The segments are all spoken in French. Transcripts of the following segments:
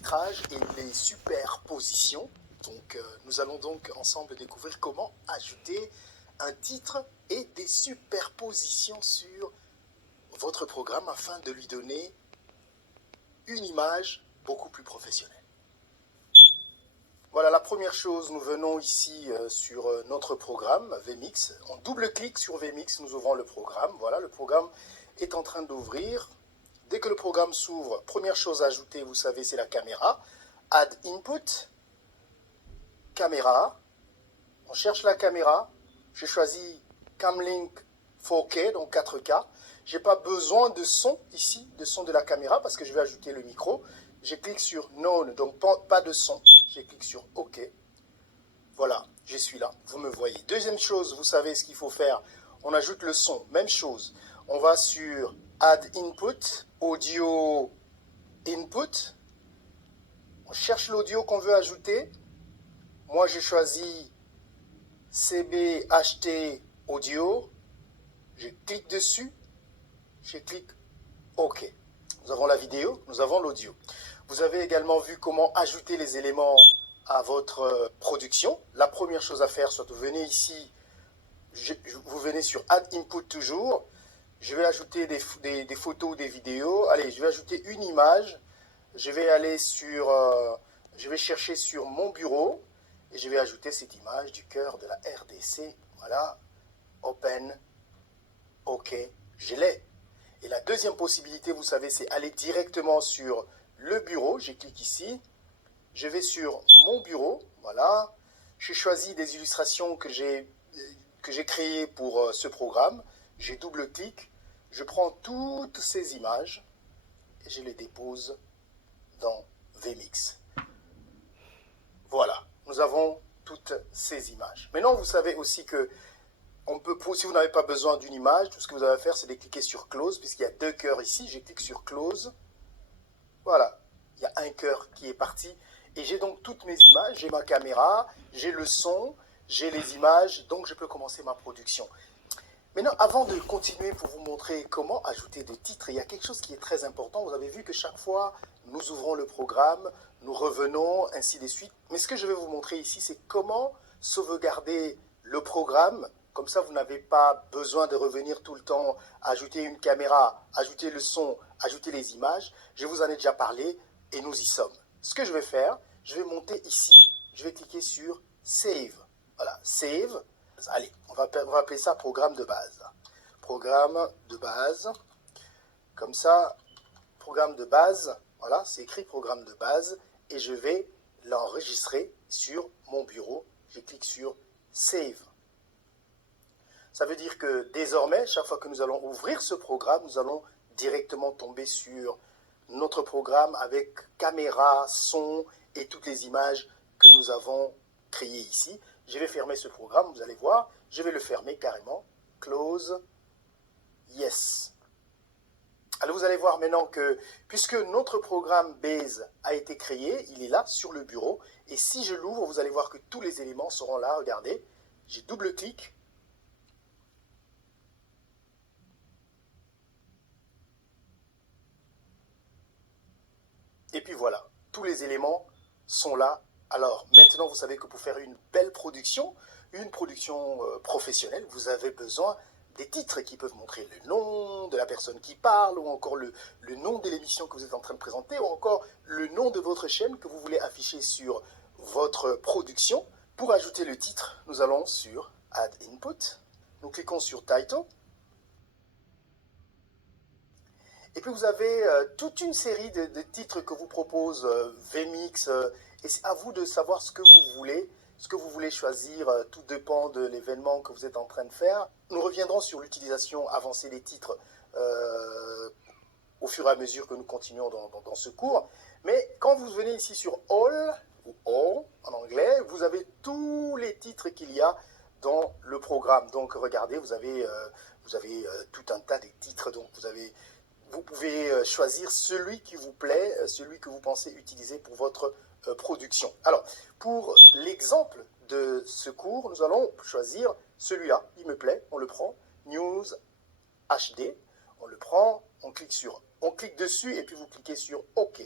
titrage et les superpositions. Donc, nous allons donc ensemble découvrir comment ajouter un titre et des superpositions sur votre programme afin de lui donner une image beaucoup plus professionnelle. Voilà, la première chose, nous venons ici sur notre programme vMix. On double-clique sur vMix, nous ouvrons le programme. Voilà, le programme est en train d'ouvrir. Dès que le programme s'ouvre, première chose à ajouter, vous savez, c'est la caméra. Add Input, caméra. On cherche la caméra. J'ai choisi Camlink 4K, donc 4K. Je n'ai pas besoin de son ici, de son de la caméra, parce que je vais ajouter le micro. Je clique sur None, donc pas de son. Je clique sur OK. Voilà, je suis là, vous me voyez. Deuxième chose, vous savez ce qu'il faut faire. On ajoute le son, même chose. On va sur Add Input, Audio Input. On cherche l'audio qu'on veut ajouter. Moi, j'ai choisi CBHT Audio. Je clique dessus. Je clique OK. Nous avons la vidéo, nous avons l'audio. Vous avez également vu comment ajouter les éléments à votre production. La première chose à faire, soit vous venez ici, vous venez sur Add Input toujours. Je vais ajouter des photos ou des vidéos. Allez, je vais ajouter une image. Je vais aller sur, je vais chercher sur mon bureau et je vais ajouter cette image du cœur de la RDC. Voilà, Open, OK, je l'ai. Et la deuxième possibilité, vous savez, c'est aller directement sur le bureau. Je clique ici. Je vais sur mon bureau. Voilà. J'ai choisi des illustrations que j'ai créées pour ce programme. Je double-clique. Je prends toutes ces images et je les dépose dans vMix. Voilà. Nous avons toutes ces images. Maintenant, vous savez aussi que si vous n'avez pas besoin d'une image, tout ce que vous avez à faire, c'est de cliquer sur Close, puisqu'il y a deux cœurs ici. Je clique sur Close. Voilà, il y a un cœur qui est parti. Et j'ai donc toutes mes images. J'ai ma caméra, j'ai le son, j'ai les images. Donc, je peux commencer ma production. Maintenant, avant de continuer pour vous montrer comment ajouter des titres, il y a quelque chose qui est très important. Vous avez vu que chaque fois, nous ouvrons le programme, nous revenons, ainsi de suite. Mais ce que je vais vous montrer ici, c'est comment sauvegarder le programme. Comme ça, vous n'avez pas besoin de revenir tout le temps, ajouter une caméra, ajouter le son, ajouter les images. Je vous en ai déjà parlé et nous y sommes. Ce que je vais faire, je vais monter ici, je vais cliquer sur Save. Voilà, Save. Allez, on va appeler ça programme de base. Programme de base. Comme ça, programme de base, voilà, c'est écrit programme de base. Et je vais l'enregistrer sur mon bureau. Je clique sur Save. Ça veut dire que désormais, chaque fois que nous allons ouvrir ce programme, nous allons directement tomber sur notre programme avec caméra, son et toutes les images que nous avons créées ici. Je vais fermer ce programme, vous allez voir. Je vais le fermer carrément. Close. Yes. Alors vous allez voir maintenant que, puisque notre programme Base a été créé, il est là sur le bureau. Et si je l'ouvre, vous allez voir que tous les éléments seront là. Regardez, j'ai double-clic. Et puis voilà, tous les éléments sont là. Alors maintenant, vous savez que pour faire une belle production, une production professionnelle, vous avez besoin des titres qui peuvent montrer le nom de la personne qui parle, ou encore le nom de l'émission que vous êtes en train de présenter, ou encore le nom de votre chaîne que vous voulez afficher sur votre production. Pour ajouter le titre, nous allons sur Add Input. Nous cliquons sur Title. Et puis vous avez toute une série de titres que vous propose vMix. Et c'est à vous de savoir ce que vous voulez choisir. Tout dépend de l'événement que vous êtes en train de faire. Nous reviendrons sur l'utilisation avancée des titres au fur et à mesure que nous continuons dans ce cours. Mais quand vous venez ici sur All, ou All en anglais, vous avez tous les titres qu'il y a dans le programme. Donc regardez, vous avez tout un tas de titres. Donc vous pouvez choisir celui qui vous plaît, celui que vous pensez utiliser pour votre production. Alors, pour l'exemple de ce cours, nous allons choisir celui-là. Il me plaît, on le prend. News HD. On le prend, on clique dessus et puis vous cliquez sur OK.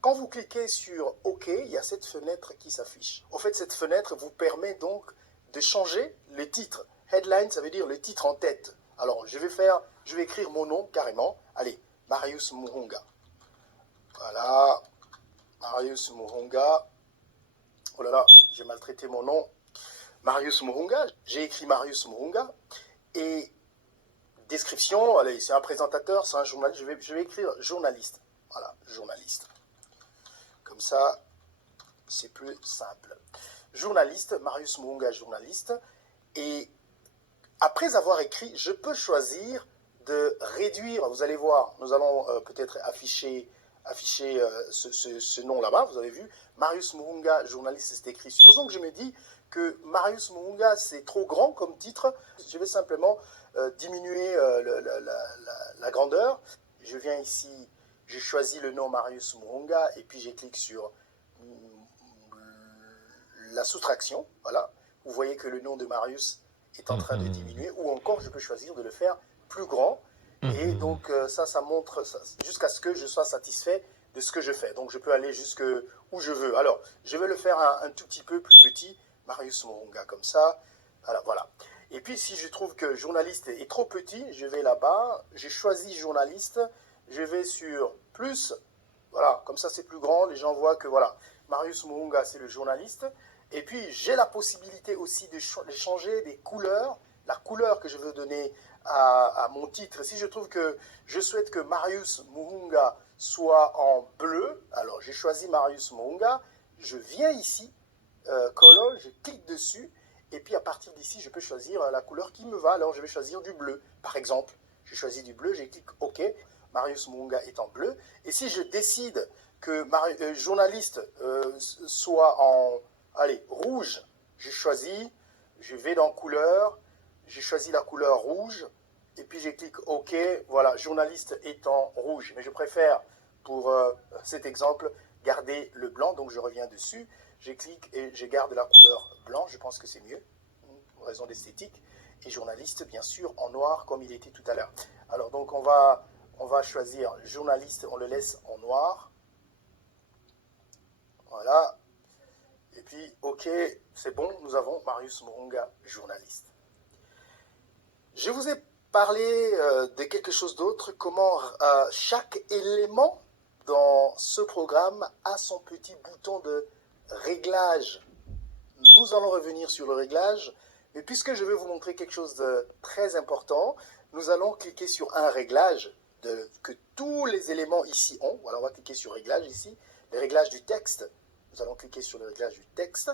Quand vous cliquez sur OK, il y a cette fenêtre qui s'affiche. En fait, cette fenêtre vous permet donc de changer le titre. Headline, ça veut dire le titre en tête. Alors, je vais écrire mon nom carrément. Allez, Marius Muhunga. Voilà, Marius Muhunga. Oh là là, j'ai maltraité mon nom. Marius Muhunga. J'ai écrit Marius Muhunga. Et description, allez, c'est un présentateur, c'est un journaliste. Je vais écrire journaliste. Voilà, journaliste. Comme ça, c'est plus simple. Journaliste, Marius Muhunga, journaliste. Et après avoir écrit, je peux choisir de réduire. Vous allez voir, nous allons peut-être afficher ce nom là-bas. Vous avez vu, Marius Muhunga, journaliste, c'est écrit. Supposons que je me dis que Marius Muhunga, c'est trop grand comme titre. Je vais simplement diminuer la grandeur. Je viens ici, je choisis le nom Marius Muhunga et puis je clique sur la soustraction. Voilà, vous voyez que le nom de Marius est en train de diminuer, ou encore je peux choisir de le faire plus grand. Et donc ça montre jusqu'à ce que je sois satisfait de ce que je fais. Donc je peux aller jusque où je veux. Alors je vais le faire un tout petit peu plus petit, Marius Muhunga, comme ça. Voilà. Et puis si je trouve que journaliste est trop petit, je vais là-bas, j'ai choisi journaliste, je vais sur plus, voilà, comme ça c'est plus grand, les gens voient que voilà, Marius Muhunga c'est le journaliste. Et puis j'ai la possibilité aussi de changer des couleurs, la couleur que je veux donner à mon titre. Si je trouve que je souhaite que Marius Muhunga soit en bleu, alors j'ai choisi Marius Muhunga, je viens ici, color, je clique dessus, et puis à partir d'ici, je peux choisir la couleur qui me va. Alors je vais choisir du bleu, par exemple. Je choisis du bleu, je clique OK. Marius Muhunga est en bleu. Et si je décide que journaliste soit en rouge, je choisis, je vais dans couleur, j'ai choisi la couleur rouge, et puis je clique OK. Voilà, journaliste est en rouge. Mais je préfère, pour cet exemple, garder le blanc. Donc je reviens dessus, je clique et je garde la couleur blanc. Je pense que c'est mieux, pour raison d'esthétique. Et journaliste, bien sûr, en noir, comme il était tout à l'heure. Alors donc on va choisir journaliste, on le laisse en noir. Voilà. Et puis, OK, c'est bon, nous avons Marius Muhunga, journaliste. Je vous ai parlé de quelque chose d'autre, comment chaque élément dans ce programme a son petit bouton de réglage. Nous allons revenir sur le réglage, mais puisque je vais vous montrer quelque chose de très important, nous allons cliquer sur un réglage que tous les éléments ici ont. Voilà, on va cliquer sur réglage ici, le réglage du texte. Nous allons cliquer sur le réglage du texte.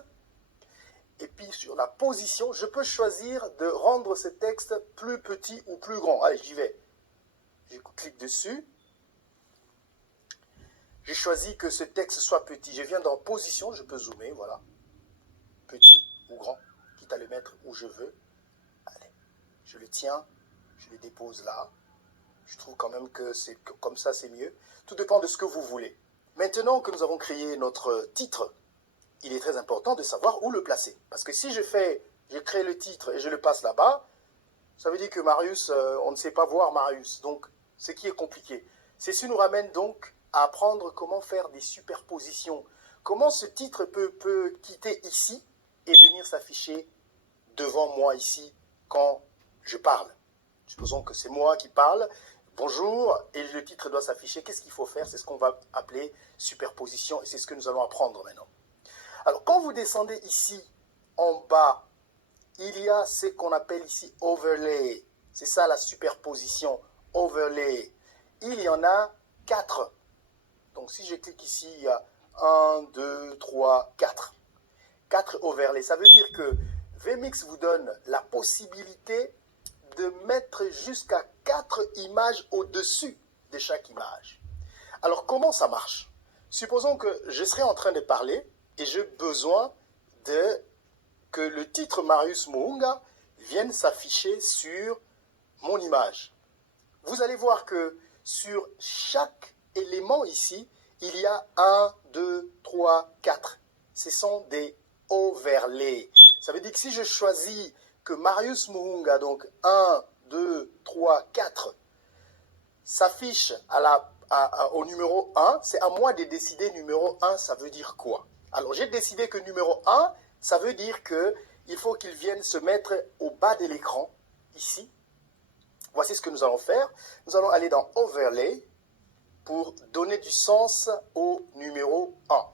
Et puis sur la position, je peux choisir de rendre ce texte plus petit ou plus grand. Allez, j'y vais. Je clique dessus. J'ai choisi que ce texte soit petit. Je viens dans position, je peux zoomer, voilà. Petit ou grand, quitte à le mettre où je veux. Allez, je le tiens, je le dépose là. Je trouve quand même que c'est comme ça, c'est mieux. Tout dépend de ce que vous voulez. Maintenant que nous avons créé notre titre, il est très important de savoir où le placer. Parce que si je crée le titre et je le passe là-bas, ça veut dire que Marius, on ne sait pas voir Marius. Donc, ce qui est compliqué. Ceci nous ramène donc à apprendre comment faire des superpositions. Comment ce titre peut quitter ici et venir s'afficher devant moi ici quand je parle. Supposons que c'est moi qui parle. Bonjour, et le titre doit s'afficher. Qu'est-ce qu'il faut faire? C'est ce qu'on va appeler superposition et c'est ce que nous allons apprendre maintenant. Alors, quand vous descendez ici, en bas, il y a ce qu'on appelle ici overlay. C'est ça la superposition, overlay. Il y en a 4. Donc, si je clique ici, il y a 1, 2, 3, 4. 4 overlays. Ça veut dire que VMix vous donne la possibilité de mettre jusqu'à 4 images au-dessus de chaque image. Alors, comment ça marche? Supposons que je serais en train de parler et j'ai besoin que le titre Marius Muhunga vienne s'afficher sur mon image. Vous allez voir que sur chaque élément ici, il y a 1, 2, 3, 4. Ce sont des overlays. Ça veut dire que si je choisis que Marius Muhunga, donc 1, 2, 3, 4, s'affiche au numéro 1, c'est à moi de décider numéro 1, ça veut dire quoi? Alors, j'ai décidé que numéro 1, ça veut dire qu'il faut qu'il vienne se mettre au bas de l'écran, ici. Voici ce que nous allons faire. Nous allons aller dans Overlay pour donner du sens au numéro 1.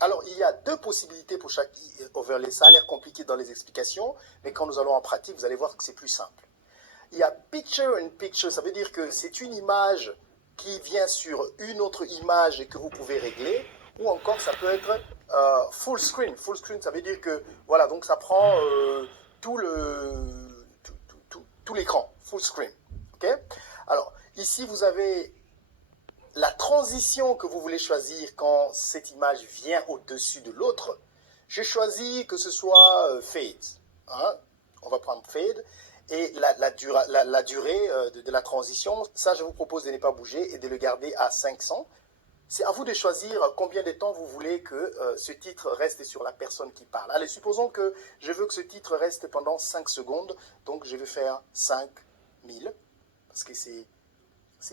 Alors, il y a deux possibilités pour chaque overlay. Ça a l'air compliqué dans les explications, mais quand nous allons en pratique, vous allez voir que c'est plus simple. Il y a Picture in Picture, ça veut dire que c'est une image qui vient sur une autre image et que vous pouvez régler, ou encore ça peut être full screen. Full screen, ça veut dire que, voilà, donc ça prend tout l'écran, full screen. Ok? Alors, ici, vous avez la transition que vous voulez choisir quand cette image vient au-dessus de l'autre. J'ai choisi que ce soit fade. Hein? On va prendre fade. Et la durée de la transition, ça, je vous propose de ne pas bouger et de le garder à 500. C'est à vous de choisir combien de temps vous voulez que ce titre reste sur la personne qui parle. Allez, supposons que je veux que ce titre reste pendant 5 secondes. Donc, je vais faire 5000, parce que c'est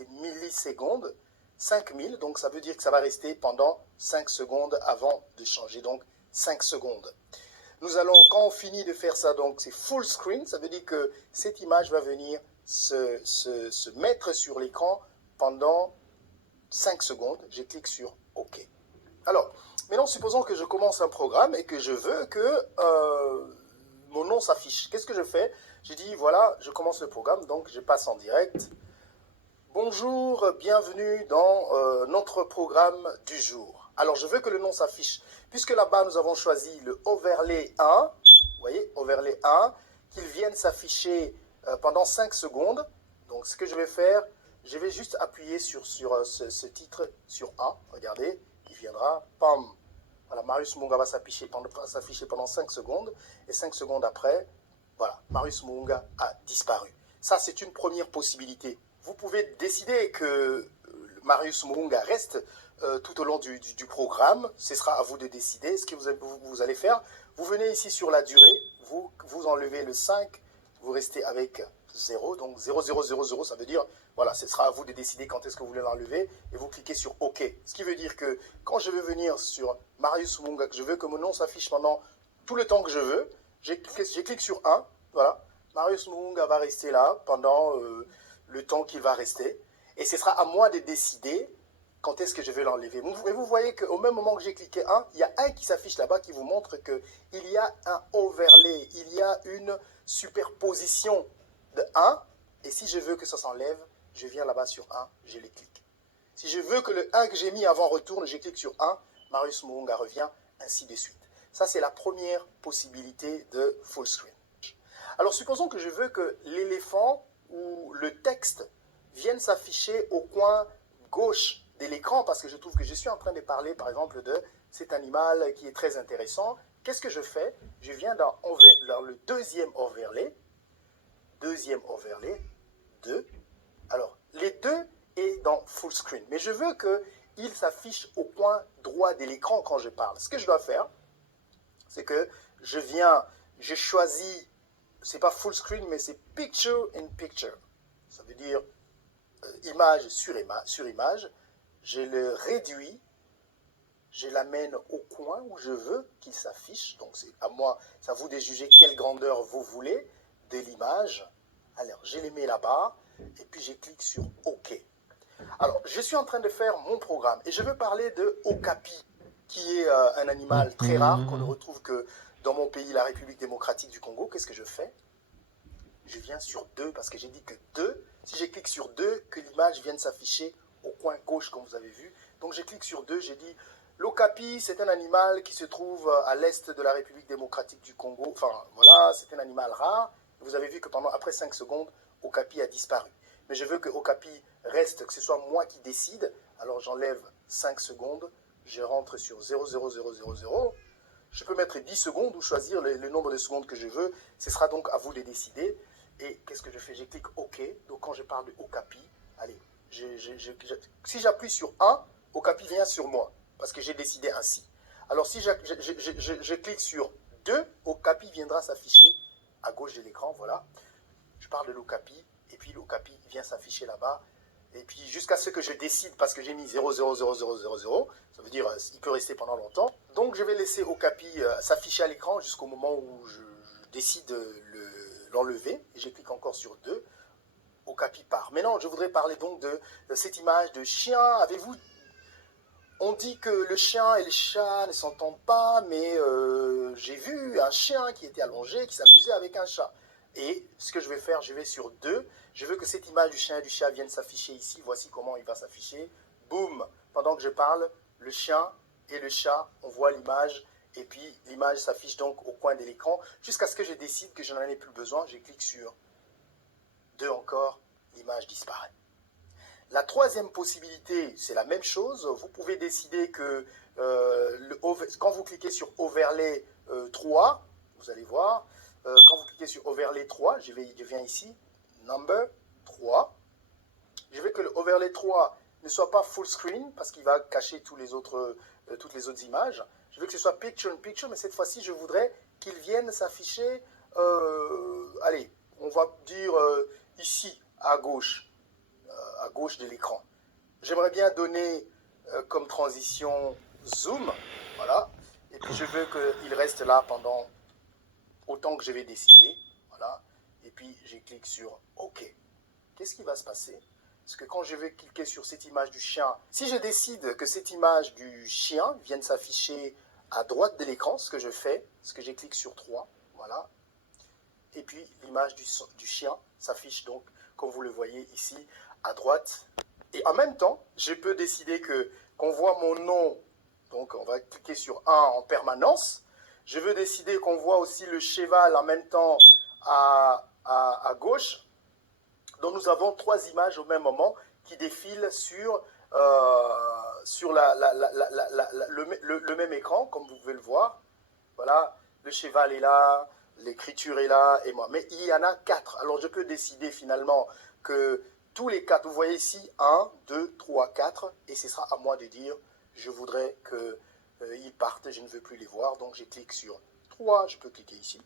millisecondes. 5000, donc ça veut dire que ça va rester pendant 5 secondes avant de changer, donc 5 secondes. Nous allons, quand on finit de faire ça, donc c'est full screen, ça veut dire que cette image va venir se mettre sur l'écran pendant 5 secondes. Je clique sur OK. Alors, maintenant, supposons que je commence un programme et que je veux que mon nom s'affiche. Qu'est-ce que je fais? Je dis, voilà, je commence le programme, donc je passe en direct. Bonjour, bienvenue dans notre programme du jour. Alors, je veux que le nom s'affiche. Puisque là-bas, nous avons choisi le overlay 1, vous voyez, overlay 1, qu'il vienne s'afficher pendant 5 secondes. Donc, ce que je vais faire, je vais juste appuyer sur ce titre, sur 1. Regardez, il viendra, pam. Voilà, Marius Munga va s'afficher pendant 5 secondes. Et 5 secondes après, voilà, Marius Munga a disparu. Ça, c'est une première possibilité. Vous pouvez décider que Marius Munga reste tout au long du programme. Ce sera à vous de décider ce que vous allez faire. Vous venez ici sur la durée, vous enlevez le 5, vous restez avec 0. Donc 0000, ça veut dire, voilà, ce sera à vous de décider quand est-ce que vous voulez l'enlever. Et vous cliquez sur OK. Ce qui veut dire que quand je vais venir sur Marius Munga, que je veux que mon nom s'affiche pendant tout le temps que je veux, je clique sur 1. Voilà, Marius Munga va rester là pendant le temps qu'il va rester. Et ce sera à moi de décider quand est-ce que je vais l'enlever. Et vous voyez qu'au même moment que j'ai cliqué 1, il y a un qui s'affiche là-bas qui vous montre qu'il y a un overlay, il y a une superposition de 1. Et si je veux que ça s'enlève, je viens là-bas sur 1, je le clique. Si je veux que le 1 que j'ai mis avant retourne, je clique sur 1, Marius Munga revient, ainsi de suite. Ça, c'est la première possibilité de full screen. Alors, supposons que je veux que l'éléphant ou le texte vienne s'afficher au coin gauche de l'écran parce que je trouve que je suis en train de parler, par exemple, de cet animal qui est très intéressant. Qu'est-ce que je fais? Je viens dans le deuxième overlay, 2. Alors, les deux est dans full screen, mais je veux qu'il s'affiche au coin droit de l'écran quand je parle. Ce que je dois faire, c'est que je choisis, c'est pas full screen, mais c'est picture in picture. Ça veut dire image sur image. Je le réduis, je l'amène au coin où je veux qu'il s'affiche. Donc c'est à moi, c'est à vous de juger quelle grandeur vous voulez de l'image. Alors je les mets là-bas et puis je clique sur OK. Alors je suis en train de faire mon programme et je veux parler de Okapi, qui est un animal très rare qu'on ne retrouve que dans mon pays, la République démocratique du Congo. Qu'est-ce que je fais? Je viens sur 2 parce que j'ai dit que 2, si je clique sur 2, que l'image vienne s'afficher au coin gauche comme vous avez vu. Donc je clique sur 2, j'ai dit l'okapi, c'est un animal qui se trouve à l'est de la République démocratique du Congo. Enfin voilà, c'est un animal rare. Vous avez vu que après 5 secondes, okapi a disparu. Mais je veux que okapi reste, que ce soit moi qui décide. Alors j'enlève 5 secondes, je rentre sur 0,0000. Je peux mettre 10 secondes ou choisir le nombre de secondes que je veux. Ce sera donc à vous de décider. Et qu'est-ce que je fais? Je clique OK. Donc quand je parle de okapi, allez, si j'appuie sur 1, okapi vient sur moi, parce que j'ai décidé ainsi. Alors si je clique sur 2, okapi viendra s'afficher à gauche de l'écran, voilà. Je parle de l'okapi, et puis l'okapi vient s'afficher là-bas. Et puis jusqu'à ce que je décide, parce que j'ai mis 0,00000, ça veut dire il peut rester pendant longtemps. Donc je vais laisser Okapi s'afficher à l'écran jusqu'au moment où je décide de l'enlever. Et je clique encore sur 2. Okapi part. Maintenant, je voudrais parler donc de cette image de chien. Avez-vous... On dit que le chien et le chat ne s'entendent pas, mais j'ai vu un chien qui était allongé, qui s'amusait avec un chat. Et ce que je vais faire, je vais sur 2. Je veux que cette image du chien et du chat vienne s'afficher ici. Voici comment il va s'afficher. Boum! Pendant que je parle, le chien et le chat, on voit l'image. Et puis l'image s'affiche donc au coin de l'écran. Jusqu'à ce que je décide que je n'en ai plus besoin. Je clique sur 2 encore. L'image disparaît. La troisième possibilité, c'est la même chose. Vous pouvez décider que quand vous cliquez sur Overlay 3, vous allez voir, quand vous cliquez sur Overlay 3, je viens ici, Number 3. Je veux que le Overlay 3 ne soit pas full screen parce qu'il va cacher toutes les autres images. Je veux que ce soit Picture in Picture, mais cette fois-ci, je voudrais qu'il vienne s'afficher, allez, on va dire ici, à gauche de l'écran. J'aimerais bien donner comme transition zoom, voilà, et puis je veux qu'il reste là pendant autant que je vais décider, voilà, et puis je clique sur OK. Qu'est-ce qui va se passer? Parce que quand je vais cliquer sur cette image du chien, si je décide que cette image du chien vienne s'afficher à droite de l'écran, ce que je fais, c'est que je clique sur 3, voilà, et puis l'image du chien s'affiche donc, comme vous le voyez ici, à droite. Et en même temps, je peux décider qu'on voit mon nom, donc on va cliquer sur 1 en permanence. Je veux décider qu'on voit aussi le cheval en même temps à gauche. Donc nous avons 3 images au même moment qui défilent sur le même écran, comme vous pouvez le voir. Voilà, le cheval est là, l'écriture est là, et moi. Mais il y en a 4. Alors je peux décider finalement que tous les 4, vous voyez ici, 1, 2, 3, 4, et ce sera à moi de dire, je voudrais qu'ils partent, je ne veux plus les voir, donc je clique sur 3, je peux cliquer ici,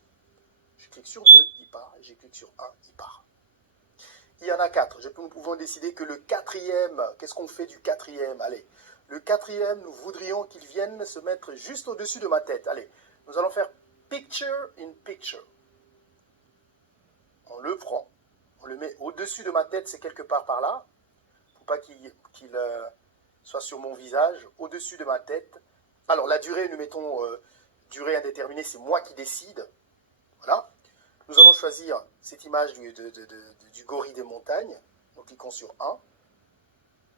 je clique sur 2, il part, et je clique sur 1, il part. Il y en a 4, nous pouvons décider que le 4e, qu'est-ce qu'on fait du 4e? Allez, le 4e, nous voudrions qu'il vienne se mettre juste au-dessus de ma tête. Allez, nous allons faire Picture in Picture. On le prend. On le met au-dessus de ma tête, c'est quelque part par là. Il ne faut pas qu'il soit sur mon visage, au-dessus de ma tête. Alors, la durée, nous mettons durée indéterminée, c'est moi qui décide. Voilà. Nous allons choisir cette image du gorille des montagnes. Nous cliquons sur 1.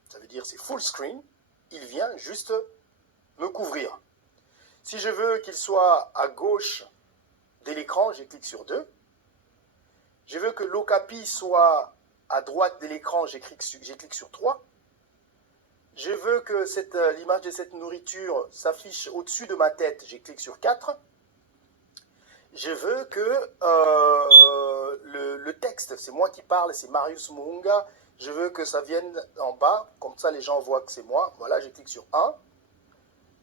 Ça veut dire c'est full screen. Il vient juste me couvrir. Si je veux qu'il soit à gauche de l'écran, je clique sur 2. Je veux que l'Okapi soit à droite de l'écran, je clique sur 3. Je veux que l'image de cette nourriture s'affiche au-dessus de ma tête, je clique sur 4. Je veux que le texte, c'est moi qui parle, c'est Marius Muhunga, je veux que ça vienne en bas, comme ça les gens voient que c'est moi. Voilà, je clique sur 1.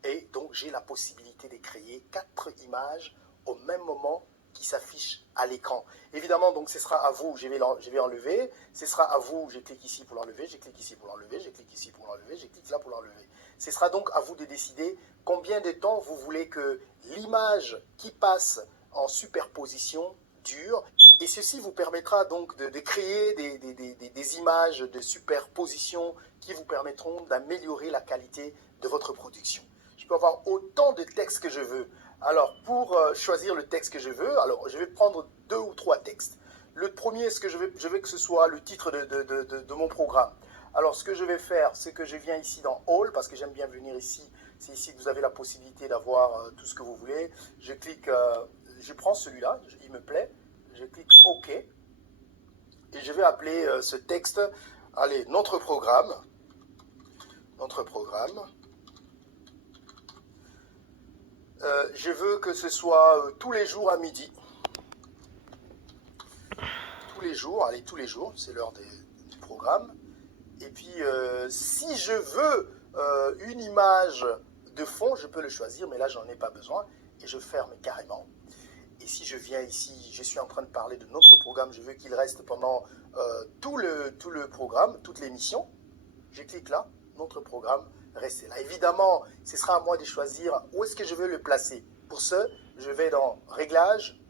Et donc j'ai la possibilité de créer 4 images au même moment qui s'affiche à l'écran. Évidemment, donc ce sera à vous, je vais enlever, ce sera à vous, je clique ici pour l'enlever, je clique ici pour l'enlever, je clique ici pour l'enlever, je clique là pour l'enlever. Ce sera donc à vous de décider combien de temps vous voulez que l'image qui passe en superposition dure. Et ceci vous permettra donc de créer des images de superposition qui vous permettront d'améliorer la qualité de votre production. Je peux avoir autant de textes que je veux. Alors, pour choisir le texte que je veux, alors je vais prendre 2 ou 3 textes. Le premier, ce que je veux que ce soit le titre de mon programme. Alors, ce que je vais faire, c'est que je viens ici dans All, parce que j'aime bien venir ici. C'est ici que vous avez la possibilité d'avoir tout ce que vous voulez. Je clique, je prends celui-là, il me plaît. Je clique OK. Et je vais appeler ce texte, allez, notre programme. Notre programme. Je veux que ce soit tous les jours à midi. Tous les jours, allez, tous les jours, c'est l'heure du programme. Et puis, si je veux une image de fond, je peux le choisir, mais là, j'en ai pas besoin. Et je ferme carrément. Et si je viens ici, je suis en train de parler de notre programme, je veux qu'il reste pendant tout le programme, toute l'émission. Je clique là, notre programme, restez là. Évidemment, ce sera à moi de choisir où est-ce que je veux le placer. Pour ce, je vais dans Réglages,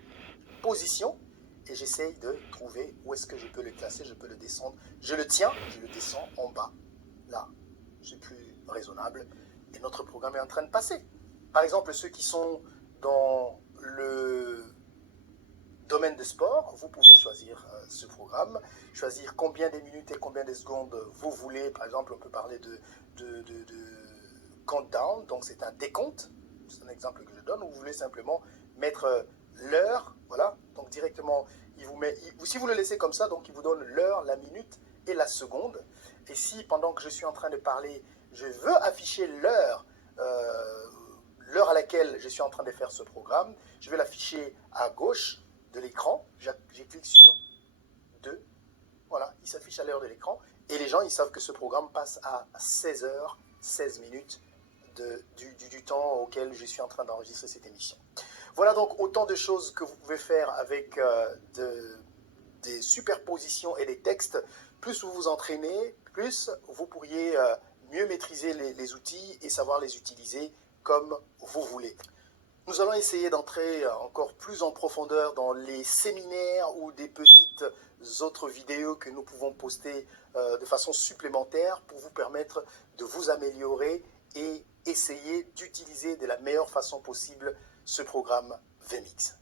Position, et j'essaye de trouver où est-ce que je peux le classer, je peux le descendre. Je le tiens, je le descends en bas. Là, c'est plus raisonnable. Et notre programme est en train de passer. Par exemple, ceux qui sont dans le domaine de sport, vous pouvez choisir ce programme, choisir combien de minutes et combien de secondes vous voulez. Par exemple, on peut parler de countdown, donc c'est un décompte. C'est un exemple que je donne, où vous voulez simplement mettre l'heure, voilà. Donc directement, si vous le laissez comme ça, donc il vous donne l'heure, la minute et la seconde. Et si pendant que je suis en train de parler, je veux afficher l'heure, l'heure à laquelle je suis en train de faire ce programme, je vais l'afficher à gauche de l'écran. Je clique sur 2. Voilà, il s'affiche à l'heure de l'écran. Et les gens, ils savent que ce programme passe à 16h, 16 minutes du temps auquel je suis en train d'enregistrer cette émission. Voilà donc autant de choses que vous pouvez faire avec des superpositions et des textes. Plus vous vous entraînez, plus vous pourriez mieux maîtriser les outils et savoir les utiliser comme vous voulez. Nous allons essayer d'entrer encore plus en profondeur dans les séminaires ou des petites autres vidéos que nous pouvons poster de façon supplémentaire pour vous permettre de vous améliorer et essayer d'utiliser de la meilleure façon possible ce programme vMix.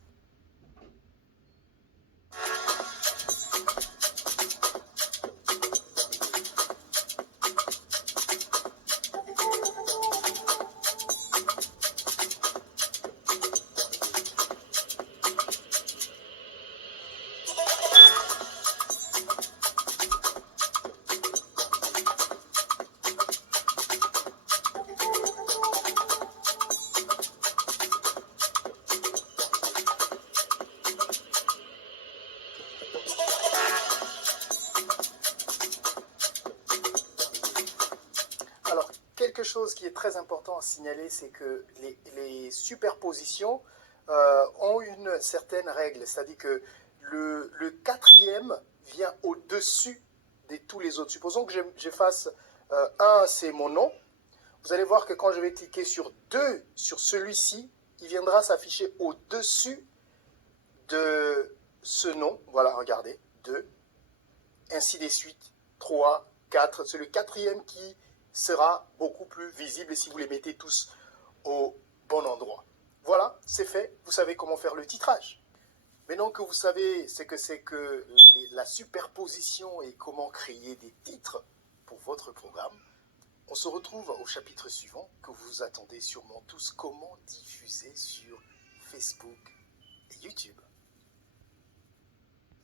Alors, quelque chose qui est très important à signaler, c'est que les superpositions ont une certaine règle, c'est-à-dire que le quatrième vient au-dessus de tous les autres. Supposons que je fasse 1, c'est mon nom. Vous allez voir que quand je vais cliquer sur 2, sur celui-ci, il viendra s'afficher au-dessus de ce nom. Voilà, regardez, 2, ainsi de suite, 3, 4. C'est le quatrième qui sera beaucoup plus visible si vous les mettez tous au bon endroit. Voilà, c'est fait. Vous savez comment faire le titrage. Maintenant que vous savez ce que c'est que la superposition et comment créer des titres pour votre programme, on se retrouve au chapitre suivant que vous attendez sûrement tous, comment diffuser sur Facebook et YouTube.